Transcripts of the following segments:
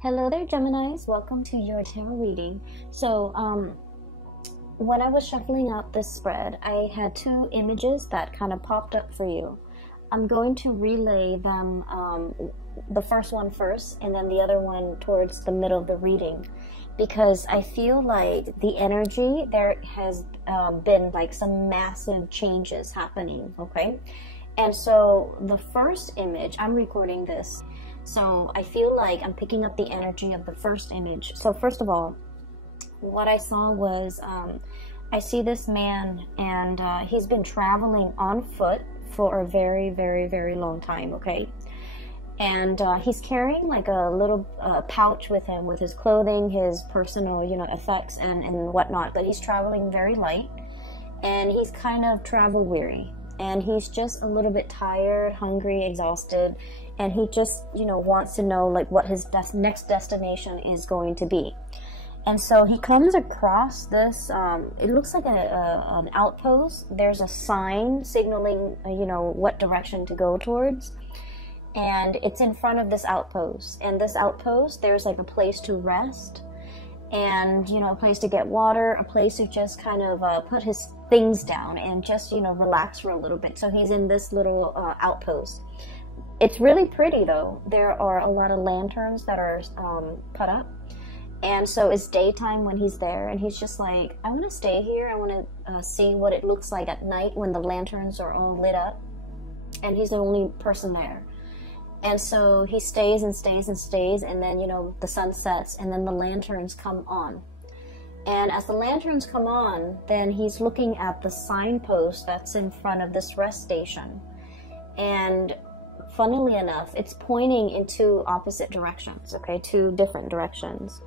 Hello there, Geminis. Welcome to your tarot reading. So, when I was shuffling out this spread, I had two images that kind of popped up for you. I'm going to relay them, the first one first, and then the other one towards the middle of the reading, because I feel like the energy, there has been like some massive changes happening, okay? And so the first image, I'm recording this, so I feel like I'm picking up the energy of the first image. So first of all, what I saw was, I see this man, and he's been traveling on foot for a very, very, very long time, okay? And he's carrying like a little pouch with him with his clothing, his personal, effects and whatnot, but he's traveling very light, and he's kind of travel weary, and he's just a little bit tired, hungry, exhausted, and he just, wants to know like what his next destination is going to be. And so he comes across this, it looks like an outpost. There's a sign signaling, what direction to go towards. And it's in front of this outpost. And this outpost, there's like a place to rest. And, a place to get water, a place to just kind of put his things down and just, relax for a little bit. So he's in this little outpost. It's really pretty though. There are a lot of lanterns that are put up. And so it's daytime when he's there, and he's just like, I want to stay here. I want to see what it looks like at night when the lanterns are all lit up. And he's the only person there. And so he stays and stays and stays, and then, the sun sets, and then the lanterns come on. And as the lanterns come on, then he's looking at the signpost that's in front of this rest station. And funnily enough, it's pointing in two opposite directions, okay, two different directions.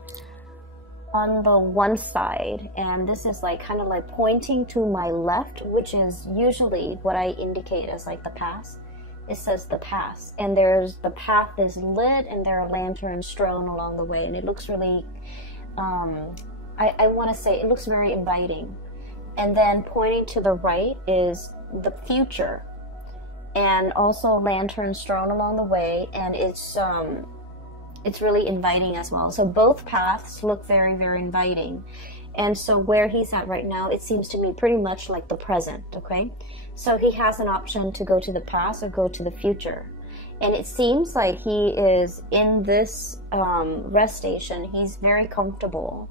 On the one side, and this is like kind of like pointing to my left, which is usually what I indicate as like the past. It says the past, and the path is lit, and there are lanterns strewn along the way, and it looks really, I want to say it looks very inviting. And then pointing to the right is the future, and also lanterns strewn along the way, and it's really inviting as well. So both paths look very, very inviting. And so where he's at right now, it seems to me pretty much like the present, okay? So he has an option to go to the past or go to the future. And it seems like he is in this rest station. He's very comfortable,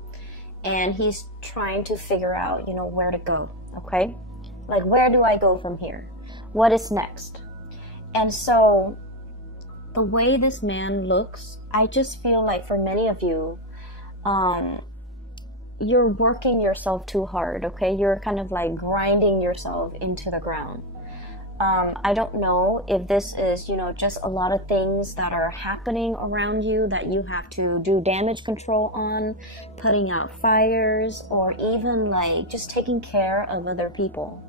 and he's trying to figure out, where to go, okay? Like, where do I go from here? What is next? And so the way this man looks, I just feel like for many of you, you're working yourself too hard, okay? You're kind of like grinding yourself into the ground. I don't know if this is, just a lot of things that are happening around you that you have to do damage control on, putting out fires, or even like just taking care of other people.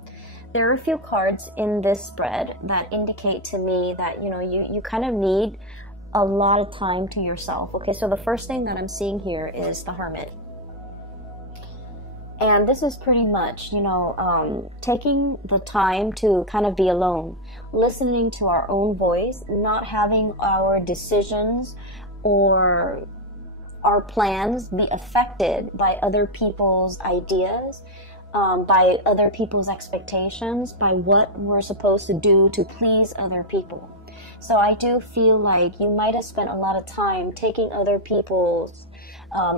There are a few cards in this spread that indicate to me that, you kind of need a lot of time to yourself. Okay, so the first thing that I'm seeing here is the Hermit. And this is pretty much, taking the time to kind of be alone, listening to our own voice, not having our decisions or our plans be affected by other people's ideas, by other people's expectations, by what we're supposed to do to please other people. So I do feel like you might have spent a lot of time taking other people's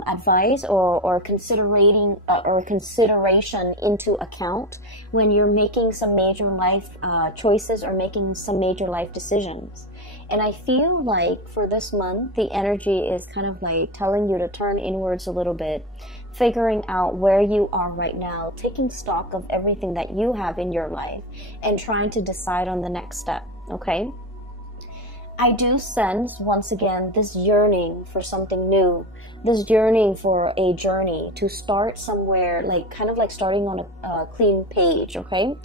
advice or considering or consideration into account when you're making some major life choices or making some major life decisions. And I feel like for this month, the energy is kind of like telling you to turn inwards a little bit, figuring out where you are right now, taking stock of everything that you have in your life, and trying to decide on the next step, okay? I do sense, once again, this yearning for something new, this yearning for a journey to start somewhere, like kind of like starting on a clean page, okay?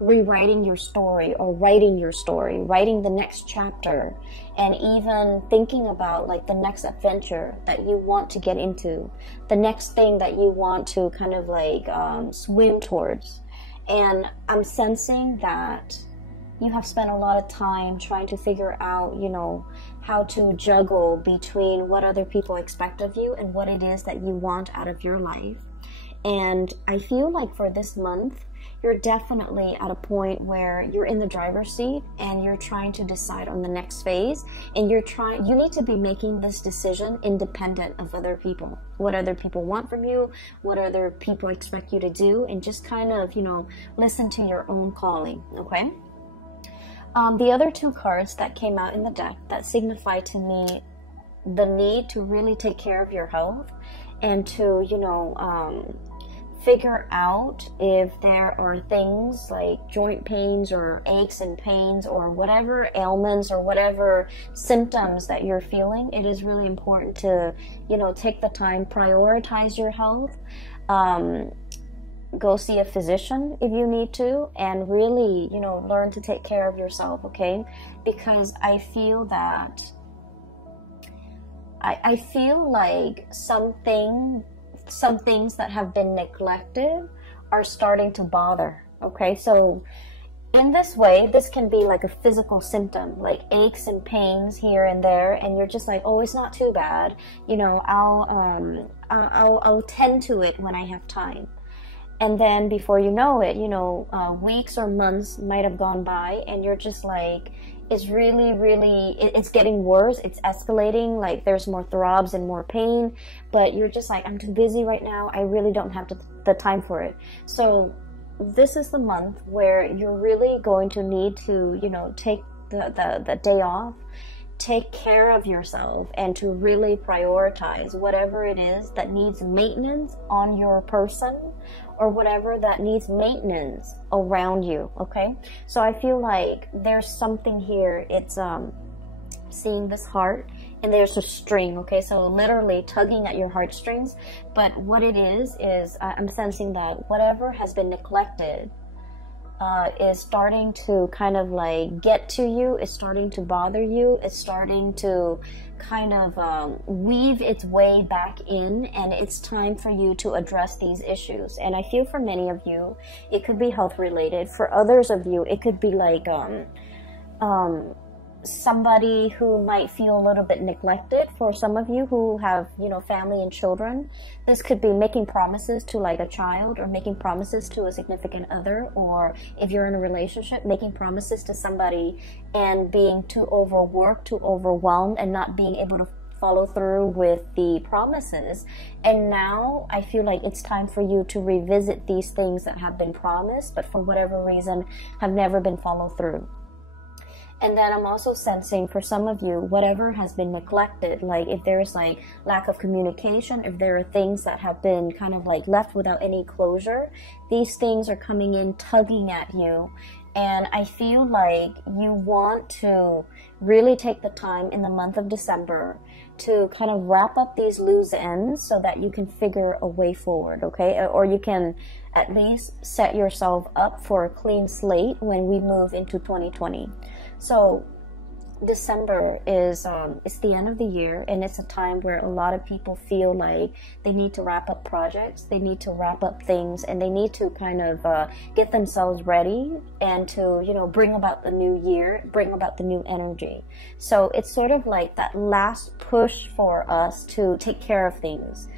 Rewriting your story or writing your story, writing the next chapter, and even thinking about like the next adventure that you want to get into, the next thing that you want to kind of like swim towards. And I'm sensing that you have spent a lot of time trying to figure out, you know, how to juggle between what other people expect of you and what it is that you want out of your life. And I feel like for this month, you're definitely at a point where you're in the driver's seat and you're trying to decide on the next phase, and you need to be making this decision independent of other people, what other people want from you, what other people expect you to do, and just kind of, you know, listen to your own calling. Okay. The other two cards that came out in the deck that signify to me the need to really take care of your health and to, you know, figure out if there are things like joint pains or aches and pains or whatever ailments or whatever symptoms that you're feeling. It is really important to, you know, take the time, prioritize your health, go see a physician if you need to, and really, you know, learn to take care of yourself, okay? Because I feel that I feel like some things that have been neglected are starting to bother, okay? So in this way, this can be like a physical symptom, like aches and pains here and there, and you're just like, oh, it's not too bad, you know, I'll tend to it when I have time. And then before you know it, you know, weeks or months might have gone by, and you're just like, it's it's getting worse, it's escalating, like there's more throbs and more pain, but you're just like, I'm too busy right now, I really don't have the time for it. So this is the month where you're really going to need to, you know, take the day off, take care of yourself, and to really prioritize whatever it is that needs maintenance on your person or whatever that needs maintenance around you, okay? So I feel like there's something here. It's seeing this heart, and there's a string, okay? So literally tugging at your heartstrings. But what it is I'm sensing that whatever has been neglected is starting to kind of like get to you, it's starting to bother you, it's starting to kind of weave its way back in, and it's time for you to address these issues. And I feel for many of you, it could be health related. For others of you, it could be like somebody who might feel a little bit neglected. For some of you who have, you know, family and children, this could be making promises to like a child, or making promises to a significant other, or if you're in a relationship, making promises to somebody and being too overworked, too overwhelmed, and not being able to follow through with the promises. And now I feel like it's time for you to revisit these things that have been promised, but for whatever reason have never been followed through. And then I'm also sensing for some of you, whatever has been neglected, like if there's like lack of communication, if there are things that have been kind of like left without any closure, these things are coming in, tugging at you. And I feel like you want to really take the time in the month of December to kind of wrap up these loose ends so that you can figure a way forward, okay? Or you can at least set yourself up for a clean slate when we move into 2020. So December is it's the end of the year, and it's a time where a lot of people feel like they need to wrap up projects, they need to wrap up things, and they need to kind of get themselves ready and to, you know, bring about the new year, bring about the new energy. So it's sort of like that last push for us to take care of things.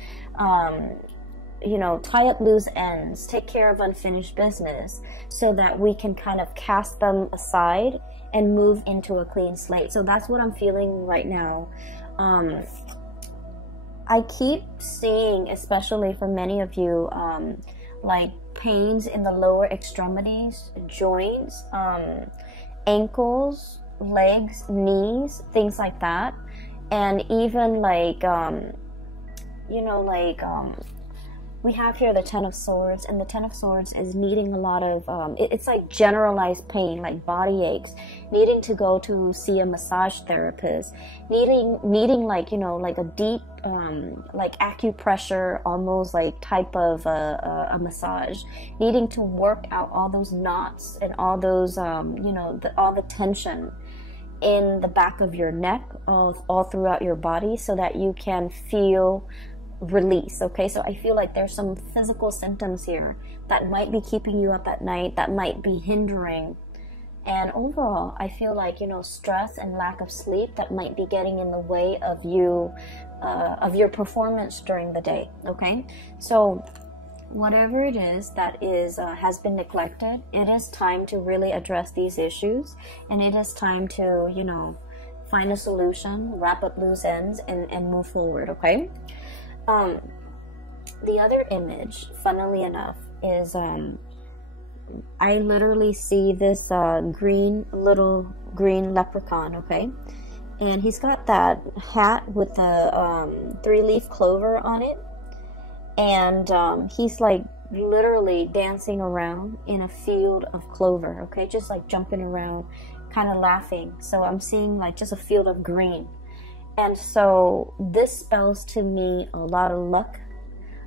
You know, tie up loose ends, take care of unfinished business so that we can kind of cast them aside and move into a clean slate. So that's what I'm feeling right now. I keep seeing, especially for many of you, like pains in the lower extremities, joints, ankles, legs, knees, things like that. And even like, you know, like, we have here the Ten of Swords, and the Ten of Swords is needing a lot of, it's like generalized pain, like body aches, needing to go to see a massage therapist, needing like, you know, like a deep, like acupressure, almost like type of a massage, needing to work out all those knots and all those, you know, all the tension in the back of your neck, all throughout your body, so that you can feel release. Okay, so I feel like there's some physical symptoms here that might be keeping you up at night, that might be hindering And overall, I feel like, you know, stress and lack of sleep that might be getting in the way of you, of your performance during the day. Okay, so whatever it is that is has been neglected, it is time to really address these issues, and it is time to, you know, find a solution, wrap up loose ends, and move forward. Okay. The other image, funnily enough, is I literally see this little green leprechaun. Okay, and he's got that hat with the 3-leaf clover on it, and he's like literally dancing around in a field of clover. Okay, just like jumping around, kind of laughing. So I'm seeing like just a field of green, and so this spells to me a lot of luck,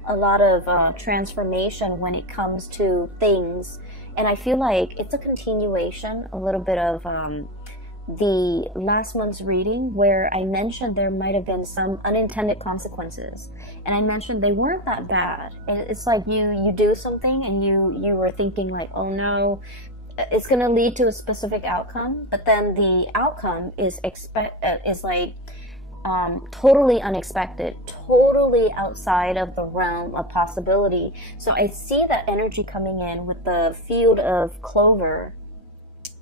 a lot of transformation when it comes to things. And I feel like it's a continuation, a little bit of the last month's reading, where I mentioned there might have been some unintended consequences, and I mentioned they weren't that bad. It's like you do something and you were thinking like, oh no, it's going to lead to a specific outcome, but then the outcome is totally unexpected, totally outside of the realm of possibility. So I see that energy coming in with the field of clover,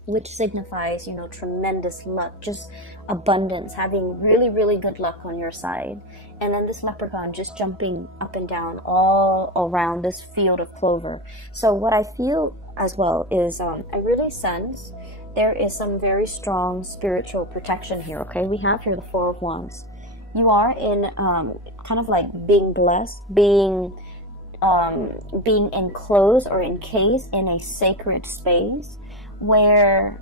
which signifies, you know, tremendous luck, just abundance, having really, really good luck on your side. And then this leprechaun just jumping up and down all around this field of clover. So what I feel as well is I really sense there is some very strong spiritual protection here. Okay, we have here the 4 of Wands. You are in kind of like being blessed, being enclosed or encased in a sacred space where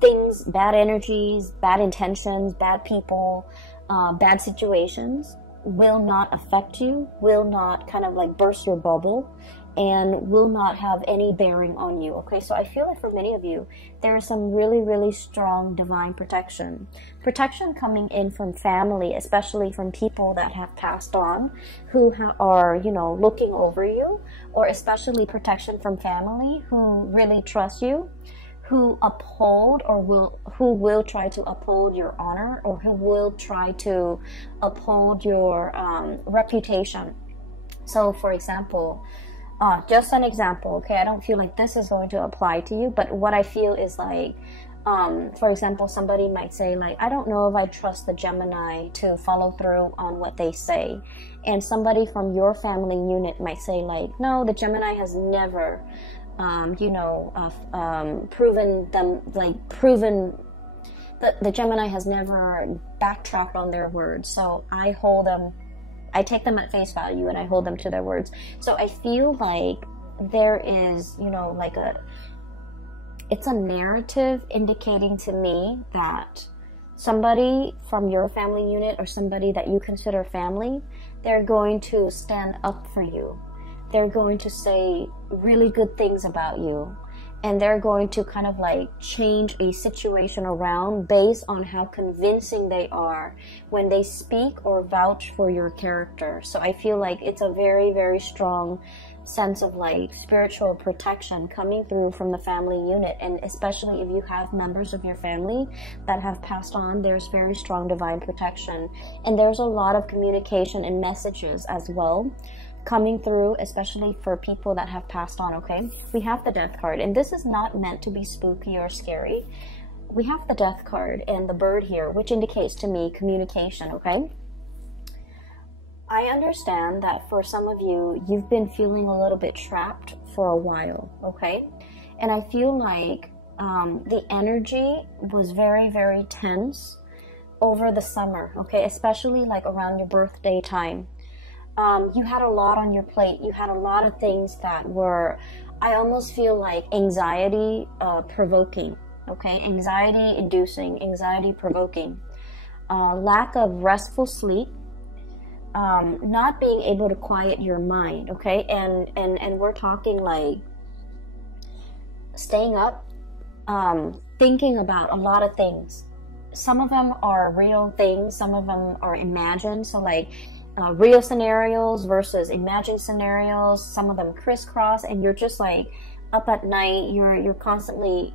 things, bad energies, bad intentions, bad people, bad situations will not affect you, will not kind of like burst your bubble, and will not have any bearing on you. Okay, so I feel like for many of you, there is some really, really strong divine protection. Protection coming in from family, especially from people that have passed on, who are, you know, looking over you, or especially protection from family who really trust you, who uphold who will try to uphold your honor, or who will try to uphold your reputation. So for example, just an example, okay, I don't feel like this is going to apply to you, but what I feel is like, for example, somebody might say like, I don't know if I trust the Gemini to follow through on what they say. And somebody from your family unit might say like, no, the Gemini has never, proven that the Gemini has never backtracked on their words. So I take them at face value and I hold them to their words. So I feel like there is, you know, like it's a narrative indicating to me that somebody from your family unit or somebody that you consider family, they're going to stand up for you. They're going to say really good things about you. And they're going to kind of like change a situation around based on how convincing they are when they speak or vouch for your character. So I feel like it's a very, very strong sense of like spiritual protection coming through from the family unit. And especially if you have members of your family that have passed on, there's very strong divine protection. And there's a lot of communication and messages as well coming through, especially for people that have passed on. Okay, we have the Death card, and this is not meant to be spooky or scary. We have the Death card and the bird here, which indicates to me communication. Okay, I understand that for some of you, you've been feeling a little bit trapped for a while. Okay, and I feel like the energy was very, very tense over the summer. Okay, especially like around your birthday time. You had a lot on your plate. You had a lot of things that were, I almost feel like anxiety provoking, okay? Anxiety inducing, anxiety provoking. Lack of restful sleep, not being able to quiet your mind, okay? And we're talking like staying up, thinking about a lot of things. Some of them are real things, some of them are imagined. So like, real scenarios versus imagined scenarios, some of them crisscross, and you're just like up at night, you're constantly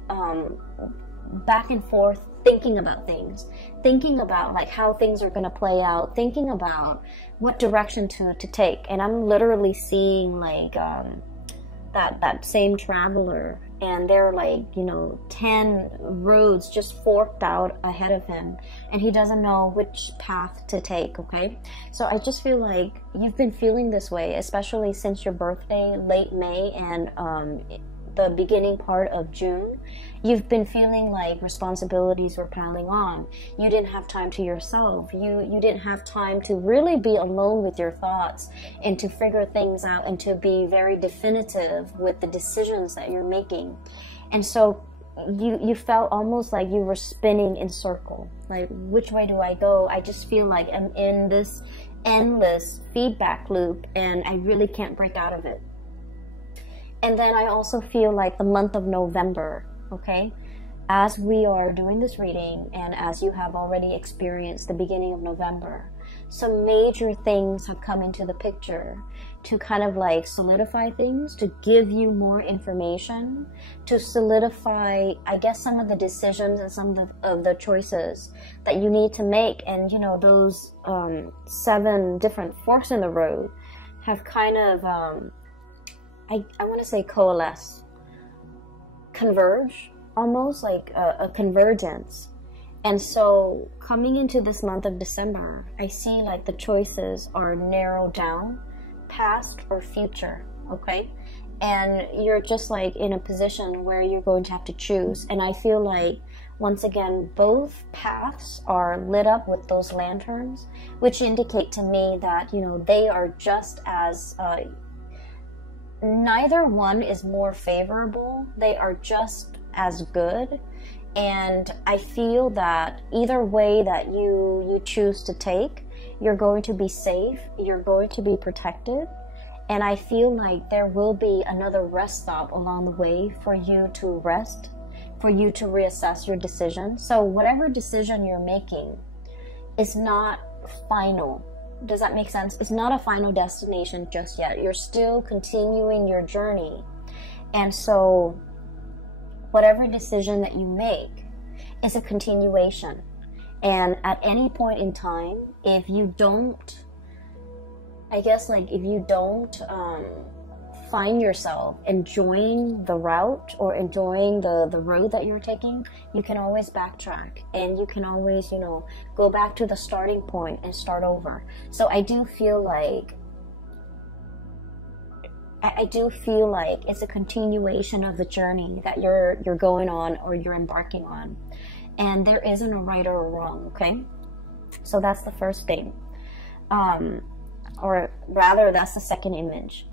back and forth thinking about things, thinking about like how things are going to play out, thinking about what direction to take. And I'm literally seeing like that same traveler, and they're like, you know, 10 roads just forked out ahead of him, and he doesn't know which path to take. Okay, so I just feel like you've been feeling this way, especially since your birthday, late May, and the beginning part of June. You've been feeling like responsibilities were piling on. You didn't have time to yourself. You didn't have time to really be alone with your thoughts and to figure things out and to be very definitive with the decisions that you're making. And so you felt almost like you were spinning in circle. Like, which way do I go? I just feel like I'm in this endless feedback loop and I really can't break out of it. And then I also feel like the month of November, okay, as we are doing this reading and as you have already experienced the beginning of November, some major things have come into the picture to kind of like solidify things, to give you more information, to solidify, I guess, some of the decisions and some of the choices that you need to make. And, you know, those 7 different forks in the road have kind of... I want to say coalesce, converge, almost like a convergence. And so coming into this month of December, I see like the choices are narrowed down, past or future, okay? And you're just like in a position where you're going to have to choose. And I feel like, once again, both paths are lit up with those lanterns, which indicate to me that, you know, they are just as... neither one is more favorable. They are just as good. And I feel that either way that you choose to take, you're going to be safe, you're going to be protected. And I feel like there will be another rest stop along the way for you to rest, for you to reassess your decision. So whatever decision you're making is not final. Does that make sense? It's not a final destination just yet. You're still continuing your journey. And so whatever decision that you make is a continuation. And at any point in time, if you don't, I guess like if you don't find yourself enjoying the route or enjoying the road that you're taking, you can always backtrack and you can always, you know, go back to the starting point and start over. So I do feel like it's a continuation of the journey that you're going on or you're embarking on. And there isn't a right or a wrong, okay? So that's the first thing. Or rather, that's the second image.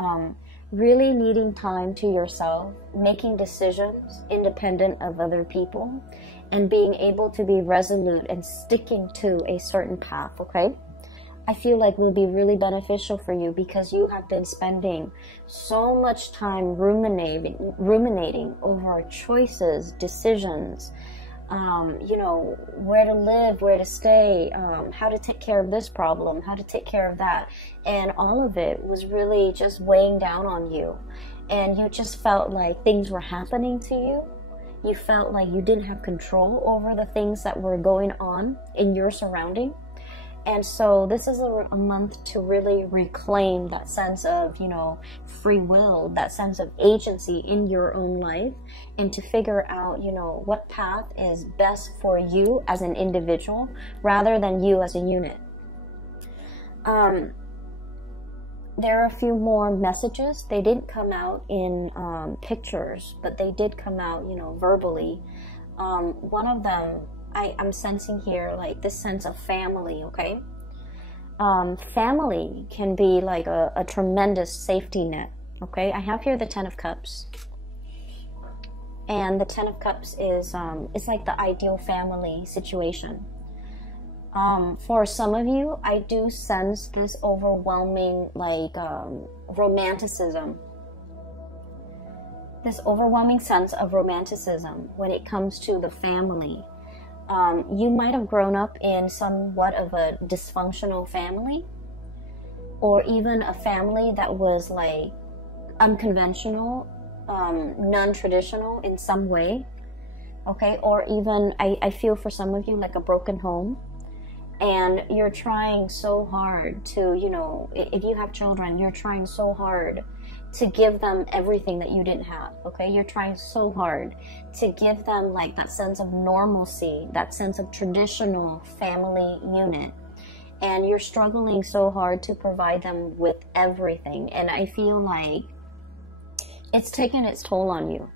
Really needing time to yourself, making decisions independent of other people, and being able to be resolute and sticking to a certain path, okay? I feel like will be really beneficial for you because you have been spending so much time ruminating over choices, decisions, you know, where to live, where to stay, how to take care of this problem, how to take care of that. And all of it was really just weighing down on you. And you just felt like things were happening to you. You felt like you didn't have control over the things that were going on in your surrounding. And so this is a month to really reclaim that sense of, you know, free will, that sense of agency in your own life, and to figure out, you know, what path is best for you as an individual rather than you as a unit. There are a few more messages. They didn't come out in pictures, but they did come out, you know, verbally. One of them, I'm sensing here like this sense of family, okay? Family can be like a tremendous safety net, okay? I have here the 10 of Cups. And the 10 of Cups is it's like the ideal family situation. For some of you, I do sense this overwhelming like romanticism. This overwhelming sense of romanticism when it comes to the family. You might have grown up in somewhat of a dysfunctional family, or even a family that was like unconventional non-traditional in some way, okay? Or even, I feel for some of you like a broken home, and you're trying so hard to, you know, if you have children, you're trying so hard to give them everything that you didn't have, okay? You're trying so hard to give them like that sense of normalcy, that sense of traditional family unit, and you're struggling so hard to provide them with everything, and I feel like it's taken its toll on you.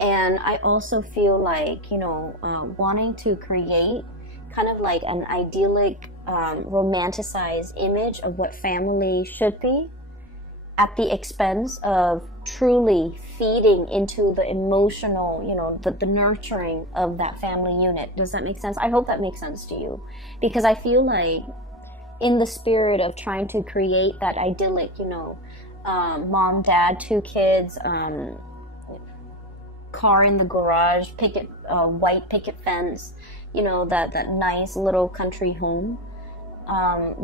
And I also feel like, you know, wanting to create kind of like an idyllic, romanticized image of what family should be at the expense of truly feeding into the emotional, you know, the nurturing of that family unit. Does that make sense? I hope that makes sense to you, because I feel like in the spirit of trying to create that idyllic, you know, mom, dad, 2 kids, car in the garage, white picket fence, you know, that nice little country home,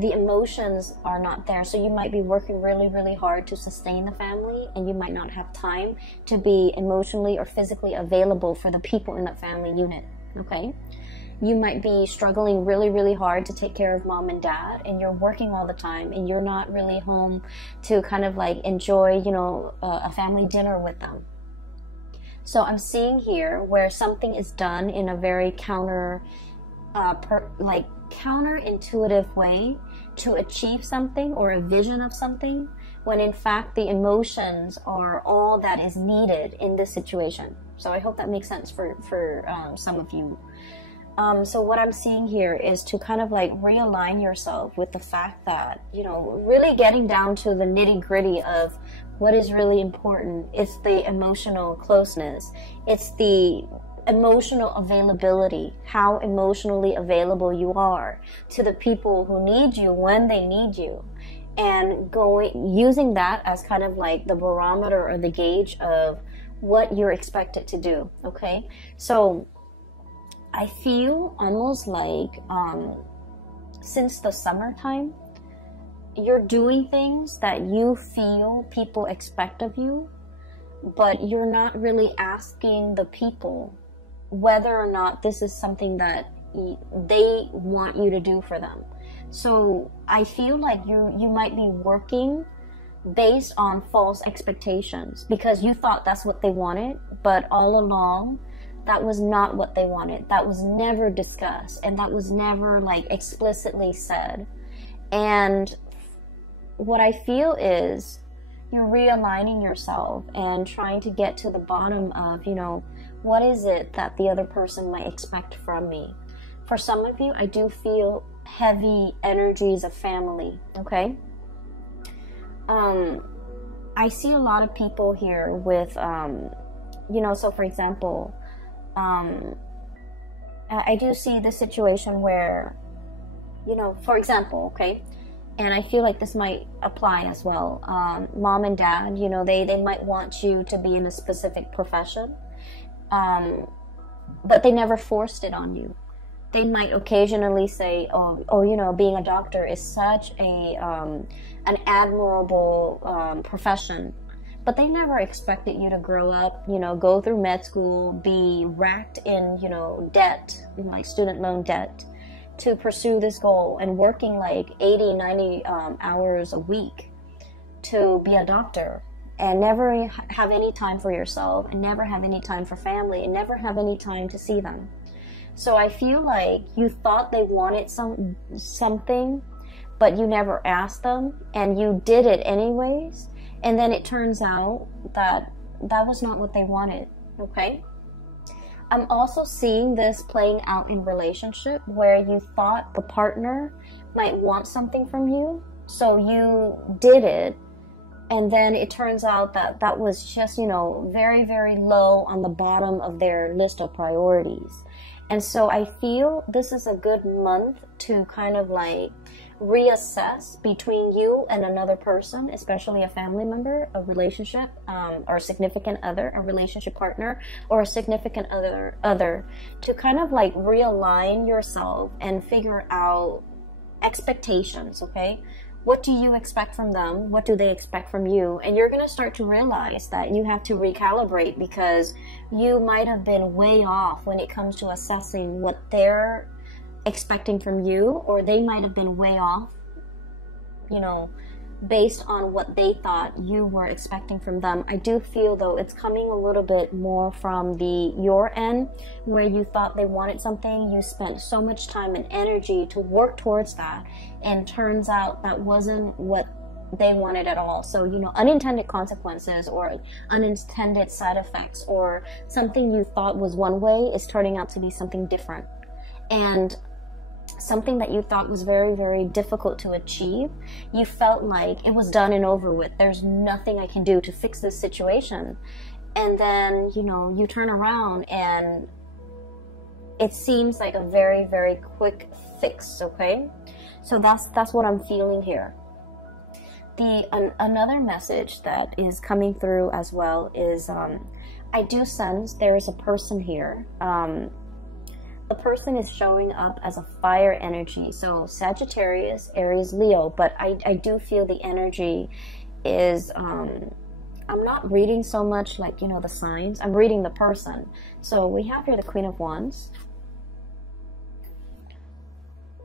the emotions are not there. So you might be working really, really hard to sustain the family, and you might not have time to be emotionally or physically available for the people in that family unit, okay? You might be struggling really, really hard to take care of mom and dad, and you're working all the time, and you're not really home to kind of like enjoy, you know, a family dinner with them. So I'm seeing here where something is done in a very counterintuitive way to achieve something or a vision of something, when in fact the emotions are all that is needed in this situation. So I hope that makes sense for some of you. So what I'm seeing here is to kind of like realign yourself with the fact that, you know, really getting down to the nitty-gritty of what is really important. It's the emotional closeness. It's the emotional availability, how emotionally available you are to the people who need you when they need you, and using that as kind of like the barometer or the gauge of what you're expected to do, okay? So I feel almost like since the summertime, you're doing things that you feel people expect of you, but you're not really asking the people whether or not this is something that they want you to do for them. So I feel like you might be working based on false expectations because you thought that's what they wanted, but all along that was not what they wanted. That was never discussed, and that was never like explicitly said. And what I feel is you're realigning yourself and trying to get to the bottom of, you know, what is it that the other person might expect from me. For some of you, I do feel heavy energies of family, okay? I see a lot of people here with, you know, so for example, I do see this situation where, you know, for example, okay, and I feel like this might apply as well. Mom and dad, you know, they might want you to be in a specific profession, but they never forced it on you. They might occasionally say, oh, you know, being a doctor is such an admirable profession. But they never expected you to grow up, you know, go through med school, be racked in, you know, debt, like student loan debt, to pursue this goal, and working like 80, 90 hours a week to be a doctor, and never have any time for yourself, and never have any time for family, and never have any time to see them. So I feel like you thought they wanted something, but you never asked them, and you did it anyways. And then it turns out that that was not what they wanted, okay? I'm also seeing this playing out in relationship where you thought the partner might want something from you, so you did it, and then it turns out that that was just, you know, very, very low on the bottom of their list of priorities. And so I feel this is a good month to kind of like reassess between you and another person, especially a family member, a relationship, or a significant other, a relationship partner, or a significant other, to kind of like realign yourself and figure out expectations, okay? What do you expect from them? What do they expect from you? And you're going to start to realize that you have to recalibrate, because you might have been way off when it comes to assessing what they're expecting from you, or they might have been way off, you know, based on what they thought you were expecting from them. I do feel, though, it's coming a little bit more from your end, where you thought they wanted something, you spent so much time and energy to work towards that, and turns out that wasn't what they wanted at all. So, you know, unintended consequences or unintended side effects, or something you thought was one way is turning out to be something different. And something that you thought was very, very difficult to achieve, you felt like it was done and over with. There's nothing I can do to fix this situation. And then, you know, you turn around and it seems like a very, very quick fix, okay? So that's what I'm feeling here. Another message that is coming through as well is, I do sense there is a person here. The person is showing up as a fire energy, so Sagittarius, Aries, Leo, but I do feel the energy is, I'm not reading so much like, you know, the signs, I'm reading the person. So we have here the Queen of Wands.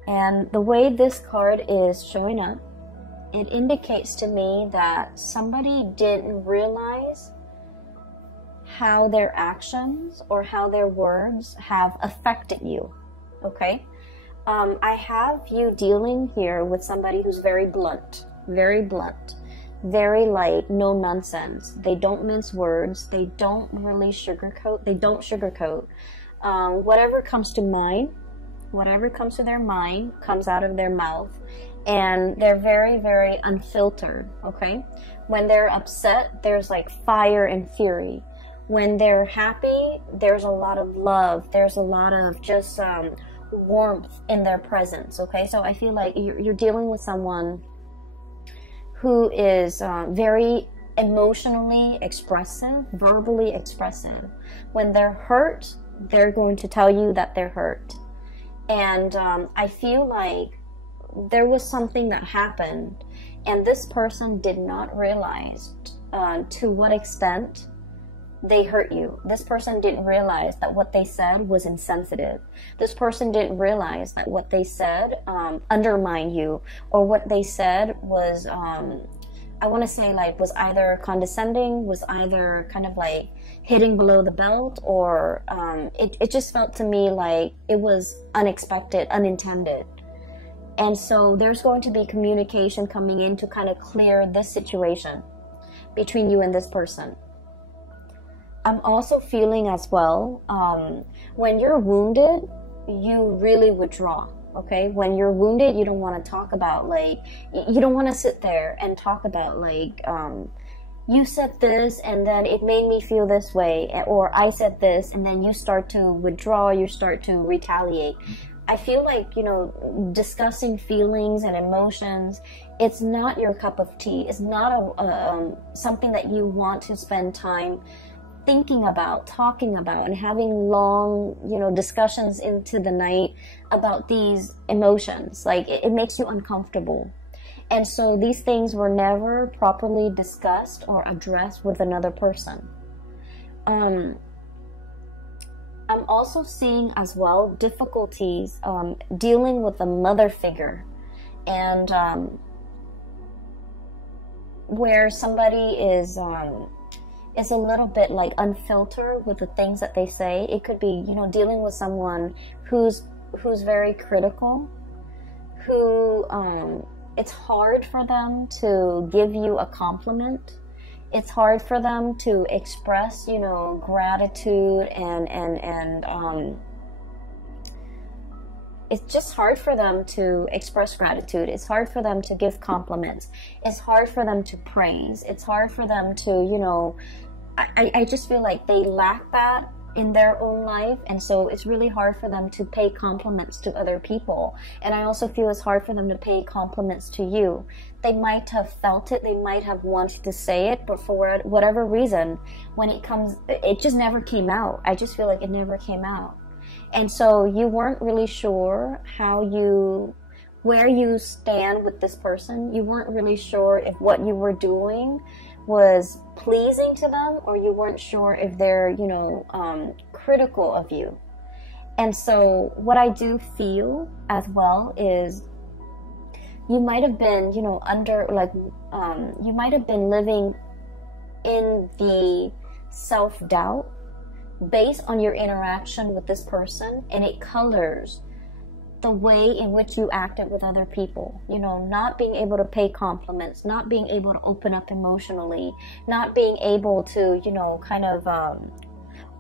And the way this card is showing up, it indicates to me that somebody didn't realize how their actions or how their words have affected you, okay? I have you dealing here with somebody who's very blunt, very like no nonsense. They don't mince words. They don't really sugarcoat. Whatever comes to mind, whatever comes to their mind comes out of their mouth, and they're very, very unfiltered, okay? When they're upset, there's like fire and fury. When they're happy, there's a lot of love. There's a lot of just warmth in their presence, okay? So I feel like you're dealing with someone who is very emotionally expressive, verbally expressive. When they're hurt, they're going to tell you that they're hurt. And I feel like there was something that happened, and this person did not realize to what extent they hurt you. This person didn't realize that what they said was insensitive. This person didn't realize that what they said undermined you, or what they said was, I want to say, like, was either condescending, was either kind of like hitting below the belt, or it just felt to me like it was unexpected, unintended. And so there's going to be communication coming in to kind of clear this situation between you and this person. I'm also feeling as well, when you're wounded, you really withdraw, okay? When you're wounded, you don't want to talk about, like, you don't want to sit there and talk about, like, you said this and then it made me feel this way, or I said this, and then you start to withdraw, you start to retaliate. I feel like, you know, discussing feelings and emotions, it's not your cup of tea. It's not something that you want to spend time thinking about, talking about, and having long, you know, discussions into the night about these emotions. Like, it makes you uncomfortable. And so these things were never properly discussed or addressed with another person. I'm also seeing as well difficulties dealing with a mother figure, and where somebody is a little bit like unfiltered with the things that they say. It could be, you know, dealing with someone who's very critical, who it's hard for them to give you a compliment. It's hard for them to express, you know, gratitude, and it's just hard for them to express gratitude. It's hard for them to give compliments. It's hard for them to praise. It's hard for them to, you know, I just feel like they lack that in their own life, and so it's really hard for them to pay compliments to other people. And I also feel it's hard for them to pay compliments to you. They might have felt it, they might have wanted to say it, but for whatever reason, when it comes, it just never came out. I just feel like it never came out. And so you weren't really sure how you where you stand with this person. You weren't really sure if what you were doing was pleasing to them, or you weren't sure if they're, you know, critical of you. And so what I do feel as well is you might have been, you know, you might have been living in the self-doubt based on your interaction with this person, and it colors the way in which you acted with other people. You know, not being able to pay compliments, not being able to open up emotionally, not being able to, you know, kind of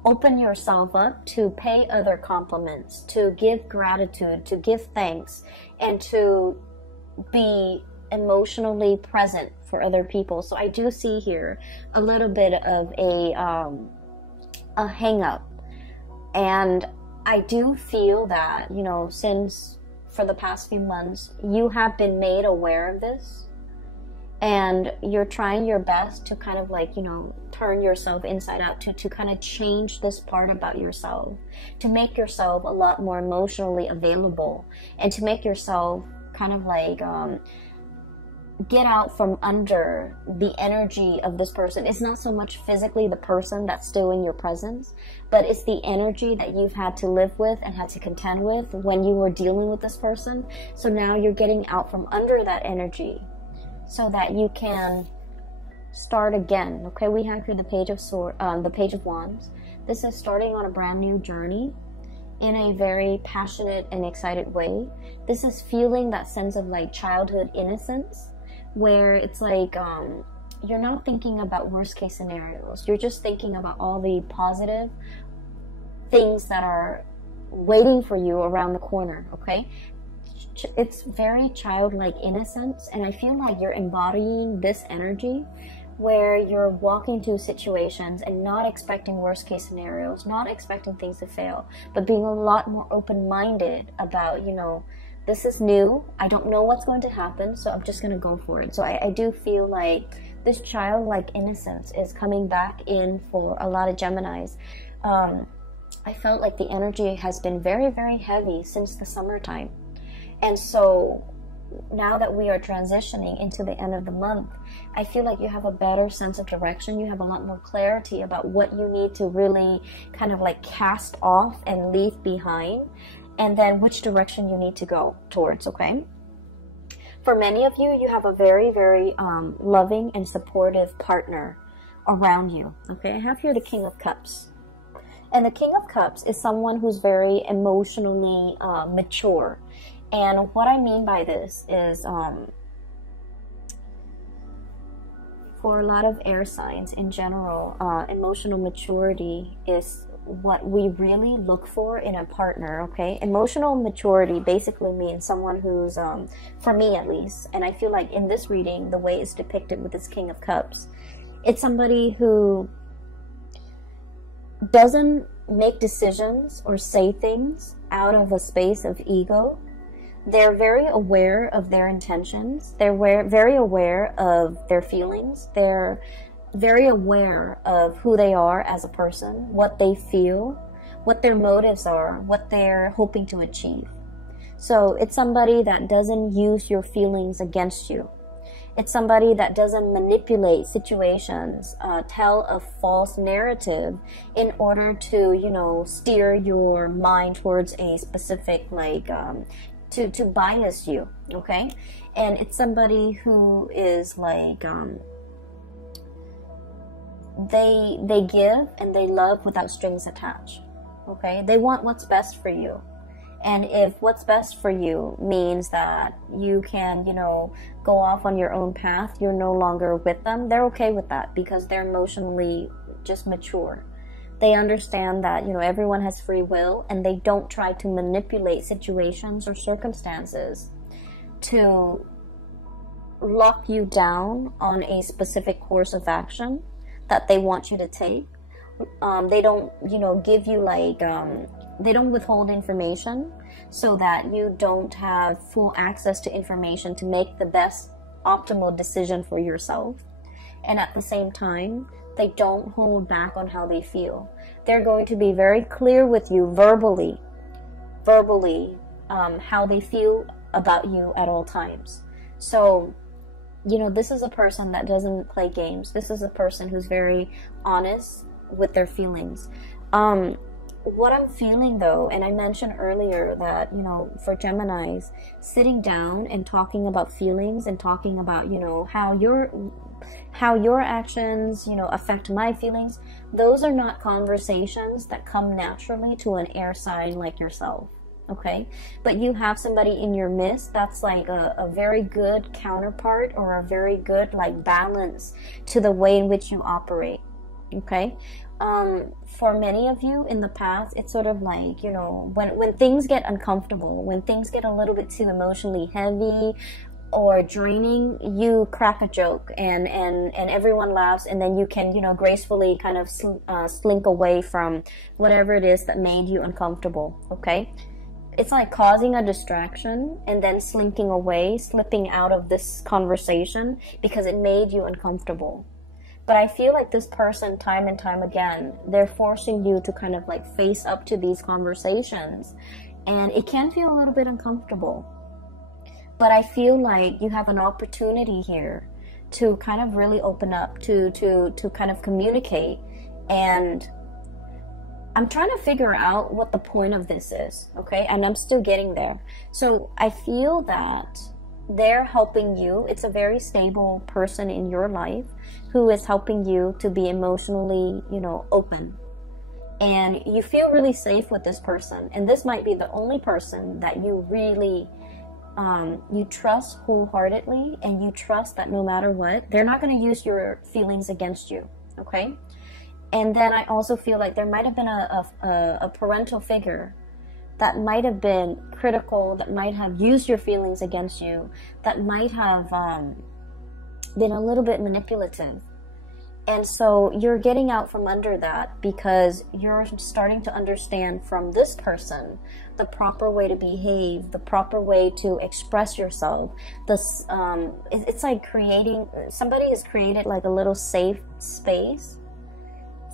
open yourself up to pay other compliments, to give gratitude, to give thanks, and to be emotionally present for other people. So I do see here a little bit of a hang up, and I do feel that, you know, since for the past few months you have been made aware of this, and you're trying your best to kind of like, you know, turn yourself inside out to kind of change this part about yourself, to make yourself a lot more emotionally available, and to make yourself kind of like get out from under the energy of this person. It's not so much physically the person that's still in your presence, but it's the energy that you've had to live with and had to contend with when you were dealing with this person. So now you're getting out from under that energy so that you can start again. Okay, we have here the Page of Wands. This is starting on a brand new journey in a very passionate and excited way. This is feeling that sense of like childhood innocence, where it's like you're not thinking about worst case scenarios. You're just thinking about all the positive things that are waiting for you around the corner. Okay, it's very childlike innocence, and I feel like you're embodying this energy where you're walking through situations and not expecting worst case scenarios, not expecting things to fail, but being a lot more open-minded about, you know, this is new, I don't know what's going to happen, so I'm just going to go for it. So I do feel like this childlike innocence is coming back in for a lot of Geminis. I felt like the energy has been very, very heavy since the summertime. And so now that we are transitioning into the end of the month, I feel like you have a better sense of direction. You have a lot more clarity about what you need to really kind of like cast off and leave behind, and then which direction you need to go towards. Okay, for many of you, you have a very, very loving and supportive partner around you. Okay, I have here the King of Cups, and the King of Cups is someone who's very emotionally mature. And what I mean by this is for a lot of air signs in general, emotional maturity is what we really look for in a partner. Okay, emotional maturity basically means someone who's, for me at least, and I feel like in this reading, the way it's depicted with this King of Cups, it's somebody who doesn't make decisions or say things out of a space of ego. They're very aware of their intentions. They're very aware of their feelings. They're very aware of who they are as a person, what they feel, what their motives are, what they're hoping to achieve. So it's somebody that doesn't use your feelings against you. It's somebody that doesn't manipulate situations, tell a false narrative in order to, you know, steer your mind towards a specific, like, to bias you. Okay, and it's somebody who is like they give and they love without strings attached. Okay, they want what's best for you, and if what's best for you means that you can, you know, go off on your own path, you're no longer with them, they're okay with that because they're emotionally just mature. They understand that, you know, everyone has free will, and they don't try to manipulate situations or circumstances to lock you down on a specific course of action that they want you to take. They don't, you know, give you like, they don't withhold information so that you don't have full access to information to make the best optimal decision for yourself. And at the same time, they don't hold back on how they feel. They're going to be very clear with you verbally, how they feel about you at all times. So, you know, this is a person that doesn't play games. This is a person who's very honest with their feelings. What I'm feeling though, and I mentioned earlier that, you know, for Geminis, sitting down and talking about feelings and talking about, you know, how your actions, you know, affect my feelings, those are not conversations that come naturally to an air sign like yourself. Okay, but you have somebody in your midst that's like a very good counterpart, or a very good like balance to the way in which you operate. Okay, for many of you in the past, it's sort of like, you know, when things get uncomfortable, when things get a little bit too emotionally heavy or draining, you crack a joke and everyone laughs, and then you can, you know, gracefully kind of slink away from whatever it is that made you uncomfortable. Okay, it's like causing a distraction and then slinking away, slipping out of this conversation because it made you uncomfortable. But I feel like this person, time and time again, they're forcing you to kind of like face up to these conversations, and it can feel a little bit uncomfortable. But I feel like you have an opportunity here to kind of really open up, to kind of communicate. And I'm trying to figure out what the point of this is, okay? And I'm still getting there. So I feel that they're helping you. It's a very stable person in your life who is helping you to be emotionally, you know, open. And you feel really safe with this person. And this might be the only person that you really, you trust wholeheartedly, and you trust that no matter what, they're not going to use your feelings against you, okay? And then I also feel like there might have been a parental figure that might have been critical, that might have used your feelings against you, that might have been a little bit manipulative. And so you're getting out from under that because you're starting to understand from this person the proper way to behave, the proper way to express yourself. This, it's like somebody has created like a little safe space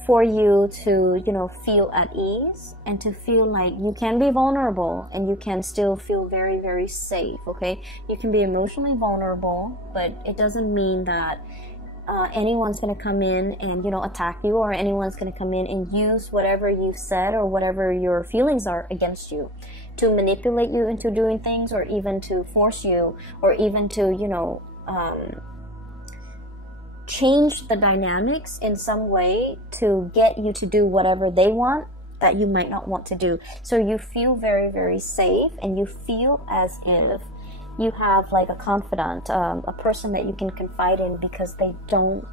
for you to, you know, feel at ease and to feel like you can be vulnerable and you can still feel very, very safe, okay? You can be emotionally vulnerable, but it doesn't mean that anyone's going to come in and, you know, attack you, or anyone's going to come in and use whatever you've said or whatever your feelings are against you to manipulate you into doing things, or even to force you, or even to, you know, change the dynamics in some way to get you to do whatever they want that you might not want to do. So you feel very, very safe, and you feel as if you have like a confidant, a person that you can confide in because they don't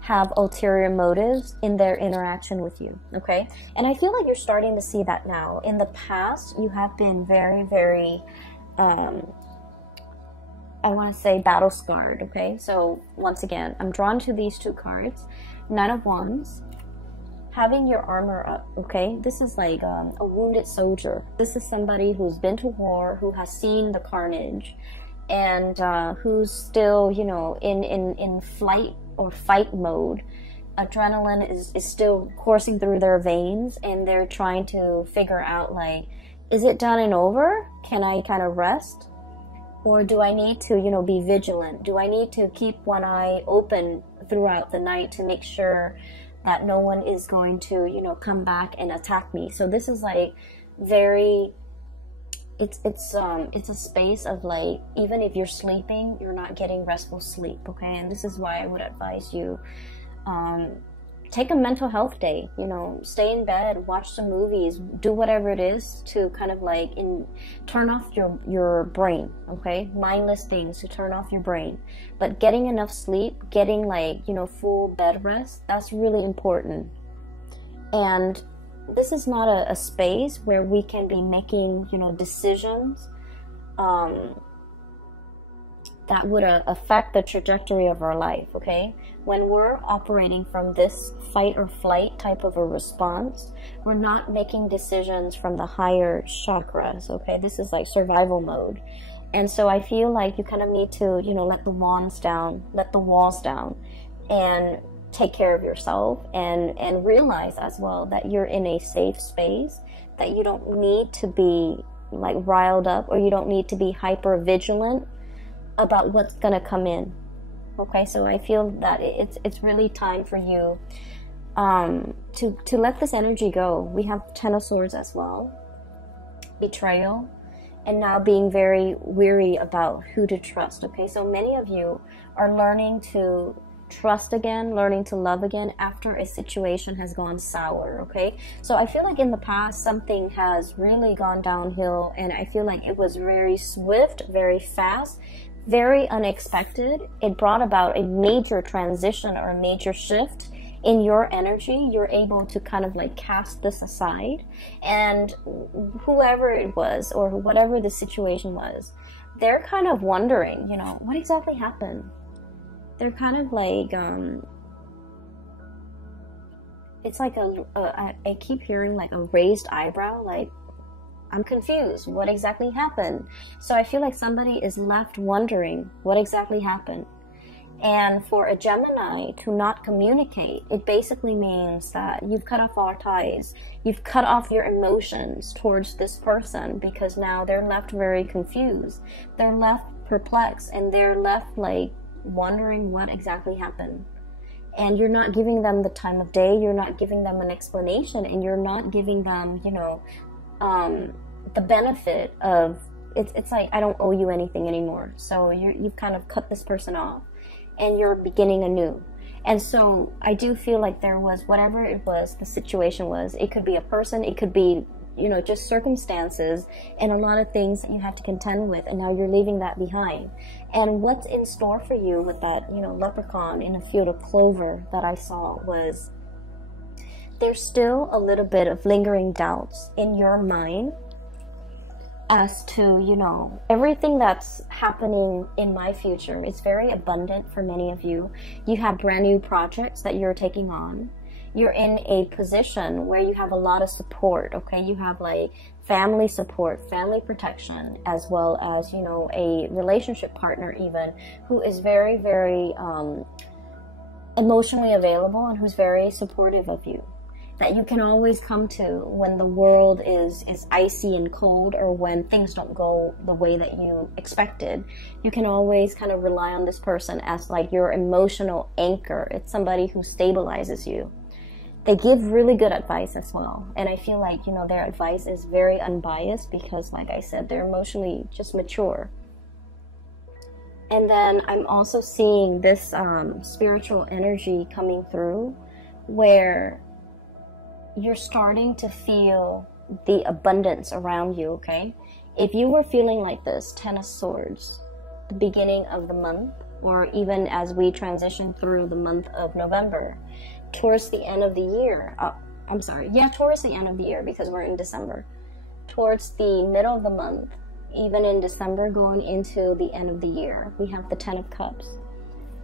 have ulterior motives in their interaction with you, okay? And I feel like you're starting to see that now. In the past, you have been very, very, I want to say battle scarred, okay? So once again, I'm drawn to these two cards. Nine of Wands, having your armor up, okay? This is like a wounded soldier. This is somebody who's been to war, who has seen the carnage, and who's still, you know, in flight or fight mode. Adrenaline is still coursing through their veins, and they're trying to figure out, like, is it done and over? Can I kind of rest? Or do I need to, you know, be vigilant? Do I need to keep one eye open throughout the night to make sure that no one is going to, you know, come back and attack me? So this is like very, it's a space of like, even if you're sleeping, you're not getting restful sleep, okay? And this is why I would advise you, take a mental health day, you know, stay in bed, watch some movies, do whatever it is to kind of like turn off your brain, okay? Mindless things to turn off your brain. But getting enough sleep, getting like, you know, full bed rest, that's really important. And this is not a space where we can be making, you know, decisions that would affect the trajectory of our life, okay? When we're operating from this fight or flight type of a response, we're not making decisions from the higher chakras, okay? This is like survival mode. And so I feel like you kind of need to, you know, let the walls down, and take care of yourself, and realize as well that you're in a safe space, that you don't need to be like riled up, or you don't need to be hyper vigilant about what's gonna come in. Okay, so I feel that it's really time for you to let this energy go. We have Ten of Swords as well, betrayal, and now being very weary about who to trust. Okay, so many of you are learning to trust again, learning to love again after a situation has gone sour. Okay, so I feel like in the past something has really gone downhill, and I feel like it was very swift, very fast, very unexpected. It brought about a major transition or a major shift in your energy. You're able to kind of like cast this aside, and whoever it was or whatever the situation was, they're kind of wondering, you know, what exactly happened. They're kind of like it's like I keep hearing like a raised eyebrow, like, I'm confused. What exactly happened? So I feel like somebody is left wondering what exactly happened. And for a Gemini to not communicate, it basically means that you've cut off all ties. You've cut off your emotions towards this person, because now they're left very confused. They're left perplexed, and they're left like wondering what exactly happened. And you're not giving them the time of day. You're not giving them an explanation, and you're not giving them, you know, the benefit of it's like, I don't owe you anything anymore. So you've kind of cut this person off, and you're beginning anew. And so I do feel like there was, whatever it was, the situation was, it could be a person, it could be, you know, just circumstances and a lot of things that you have to contend with, and now you're leaving that behind. And what's in store for you with that, you know, leprechaun in a field of clover that I saw was, there's still a little bit of lingering doubts in your mind as to, you know, everything that's happening in my future is very abundant for many of you. You have brand new projects that you're taking on. You're in a position where you have a lot of support, okay? You have like family support, family protection, as well as, you know, a relationship partner even, who is very, very emotionally available and who's very supportive of you, that you can always come to when the world is icy and cold, or when things don't go the way that you expected. You can always kind of rely on this person as like your emotional anchor. It's somebody who stabilizes you. They give really good advice as well, and I feel like, you know, their advice is very unbiased because, like I said, they're emotionally just mature. And then I'm also seeing this spiritual energy coming through, where you're starting to feel the abundance around you, okay? If you were feeling like this, Ten of Swords, the beginning of the month, or even as we transition through the month of November, towards the end of the year, towards the end of the year, because we're in December, towards the middle of the month, even in December going into the end of the year, we have the Ten of Cups.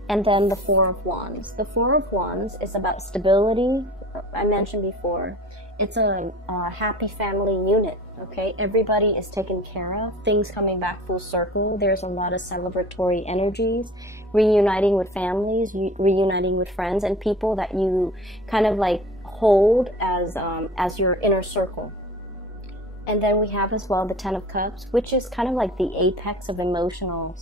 And then the Four of Wands. The Four of Wands is about stability. I mentioned before, it's a happy family unit, okay? Everybody is taken care of, things coming back full circle. There's a lot of celebratory energies, reuniting with families, reuniting with friends and people that you kind of like hold as your inner circle. And then we have as well the Ten of Cups, which is kind of like the apex of emotional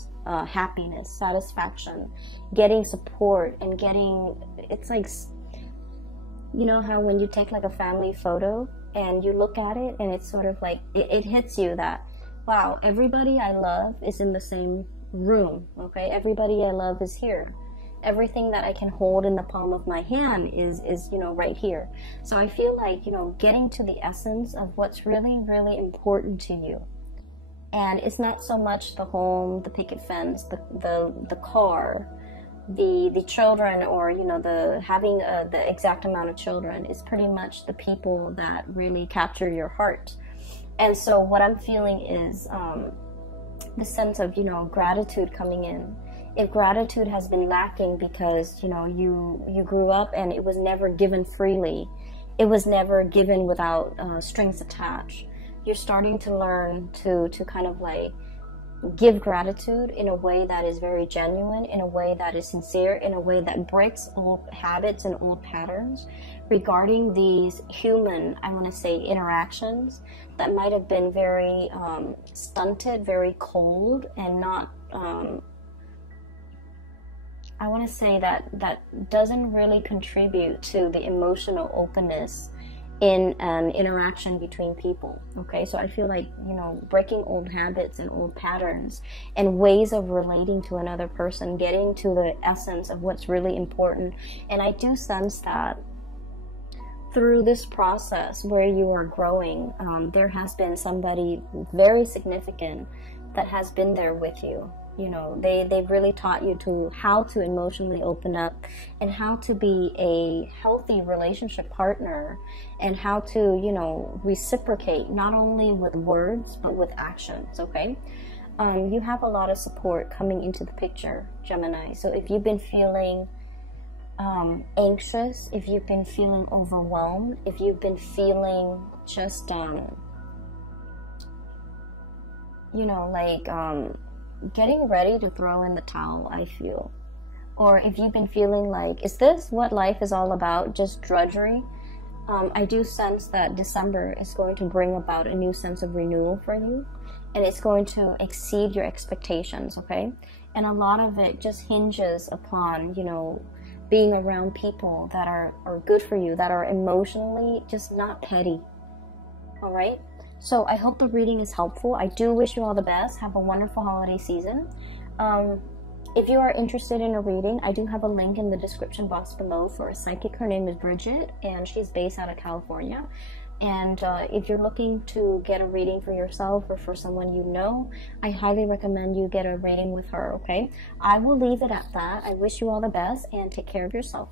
happiness, satisfaction, getting support, and getting, it's like, you know how when you take like a family photo and you look at it and it's sort of like, it hits you that, wow, everybody I love is in the same room, okay? Everybody I love is here. Everything that I can hold in the palm of my hand is, you know, right here. So I feel like, you know, getting to the essence of what's really, really important to you. And it's not so much the home, the picket fence, the car, the children, or, you know, the having the exact amount of children. Is pretty much the people that really capture your heart. And so what I'm feeling is the sense of, you know, gratitude coming in. If gratitude has been lacking because, you know, you grew up and it was never given freely, it was never given without strings attached, you're starting to learn to kind of like give gratitude in a way that is very genuine, in a way that is sincere, in a way that breaks old habits and old patterns regarding these human, I want to say, interactions that might have been very stunted, very cold, and not, I want to say that doesn't really contribute to the emotional openness in an interaction between people. Okay, so I feel like, you know, breaking old habits and old patterns and ways of relating to another person, getting to the essence of what's really important. And I do sense that through this process where you are growing, there has been somebody very significant that has been there with you. You know, they've really taught you to how to emotionally open up and how to be a healthy relationship partner, and how to, you know, reciprocate not only with words but with actions. Okay, you have a lot of support coming into the picture, Gemini. So if you've been feeling anxious, if you've been feeling overwhelmed, if you've been feeling just you know, like getting ready to throw in the towel, I feel. Or if you've been feeling like, is this what life is all about, just drudgery? I do sense that December is going to bring about a new sense of renewal for you, and it's going to exceed your expectations, okay? And a lot of it just hinges upon, you know, being around people that are good for you, that are emotionally just not petty, all right? So I hope the reading is helpful. I do wish you all the best. Have a wonderful holiday season. If you are interested in a reading, I do have a link in the description box below for a psychic. Her name is Bridget, and she's based out of California. And if you're looking to get a reading for yourself or for someone you know, I highly recommend you get a reading with her, okay? I will leave it at that. I wish you all the best, and take care of yourself.